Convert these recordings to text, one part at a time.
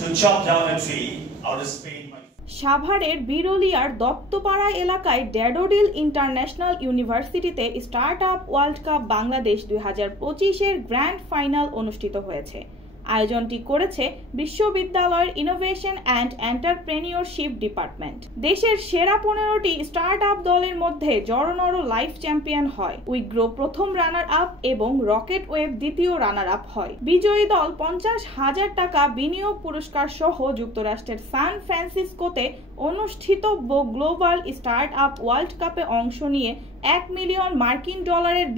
to chop down a tree out of Spain. সাভারের বিরলিয়ার দত্তপাড়া এলাকায় ড্যাডোডিল ইন্টারন্যাশনাল ইউনিভার্সিটিতে start up world cup Bangladesh 2025-এর গ্র্যান্ড ফাইনাল অনুষ্ঠিত হয়েছে। আয়োজনটি করেছে বিশ্ববিদ্যালয়ের ইনোভেশন অ্যান্ড এন্টারপ্রেনিয়রশিপ ডিপার্টমেন্ট। দেশের সেরা 15টি স্টার্ট আপ দলের মধ্যে জড়নড় লাইফ চ্যাম্পিয়ন হয়, উইগ্রো প্রথম রানার আপ এবং রকেট ওয়েভ দ্বিতীয় রানার আপ হয়। বিজয়ী দল 50,000 টাকা বিনিয়োগ পুরস্কার সহ যুক্তরাষ্ট্রের সান ফ্রান্সিসকোতে অনুষ্ঠিত গ্লোবাল স্টার্ট আপ ওয়ার্ল্ড কাপে অংশ নিয়ে $1 মিলিয়ন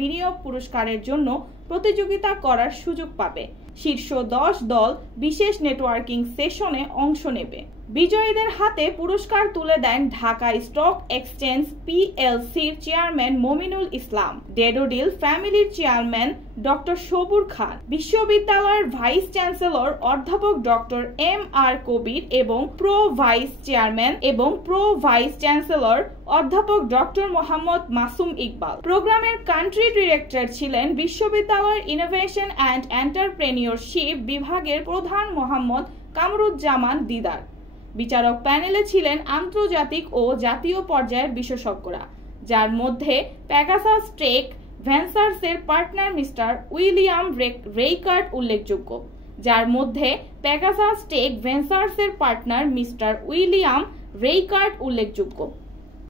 বিনিয়োগ পুরস্কারের জন্য প্রতিযোগিতা করার সুযোগ পাবে। শীর্ষ 10 দল বিশেষ নেটওয়ার্কিং সেশনে অংশ নেবে। বিজয়ীদের হাতে পুরস্কার তুলে দেন ঢাকা স্টক এক্সচেঞ্জ পিএলসির চেয়ারম্যান মমিনুল ইসলাম, ড্যাডোডিল ফ্যামিলির চেয়ারম্যান ডক্টর সবুর খান, বিশ্ববিদ্যালয়ের ভাইস চ্যান্সেলর অধ্যাপক ডক্টর এম.আর. কবির এবং প্রো ভাইস চেয়ারম্যান এবং প্রো ভাইস চ্যান্সেলর অধ্যাপক ডক্টর মোহাম্মদ মাসুম ইকবাল। প্রোগ্রামের কান্ট্রি ডিরেক্টর ছিলেন বিশ্ববিদ্যালয়ের ইনোভেশন অ্যান্ড এন্টারপ্রেনিয়রশিপ বিভাগের প্রধান মোহাম্মদ কামরুজ্জামান দিদার। বিচারক প্যানেলে ছিলেন আন্তর্জাতিক ও জাতীয় পর্যায়ের বিশেষজ্ঞরা, যার মধ্যে প্যাগাসাস টেক ভেঞ্চার্সের পার্টনার মিস্টার উইলিয়াম রেইকার্ড উল্লেখযোগ্য।